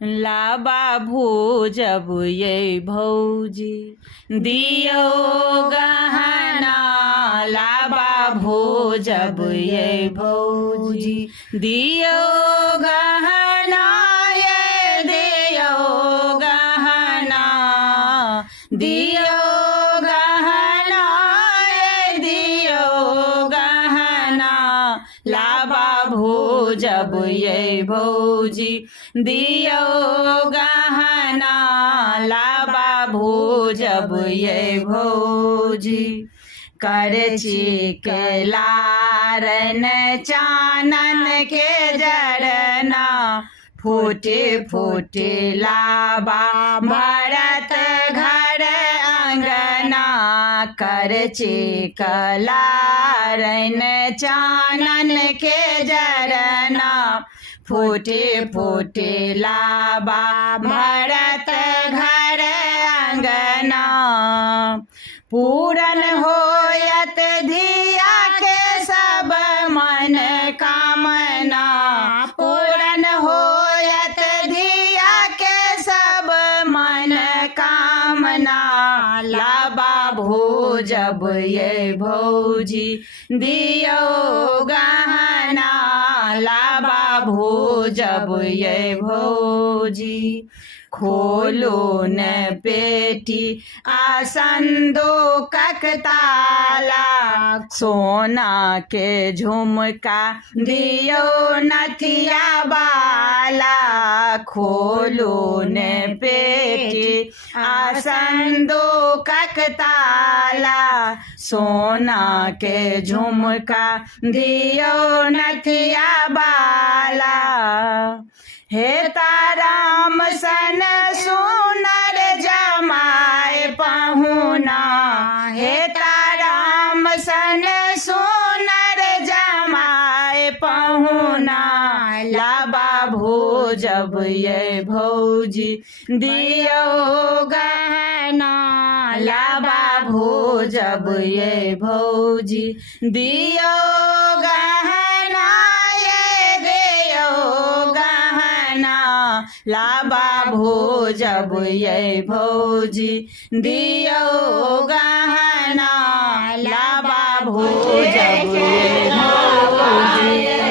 लाबा भोजब ये भौजी दियो गहना, लाबा भोजब ये भौजी दियो गहना, ये दियो गहना, दियो गहना, ये दियो गहना, लाबा भोजब ये भौजी दियो गहना, लाबा भोजब ये भौजी। करची के लारन चानन के जरना, फूटे फूटे लाबा भरत घर अंगना, करची कलारन चानन के जरना, फूटे फूटे लाबा भरत घर अंगना, पूरन होयत धिया के सब मन कामना, पूरन होयत धिया के सब मन कामना, लाबा भोजब ये भौजी दियो गहना, लाबा भोजब ये भौजी। खोलो न पेटी आसंदूकक ताला, सोना के झुमका दियो नथिया बाला, खोलो न पेटी आसंदूकक ताला, सोना के झुमका दियो नथिया बाला, हे ताराम सन सुनर जमाए पहुना, हे ताराम सन सुनर जमाए पहुना, लाबा भोजब ये भौजी दियो गहना, लाबा भोजब ये भौजी दियो गहना, ये दियो गहना, लाबा भोजब ये भौजी दियो गहना, लाबा भोजब ये भौजी।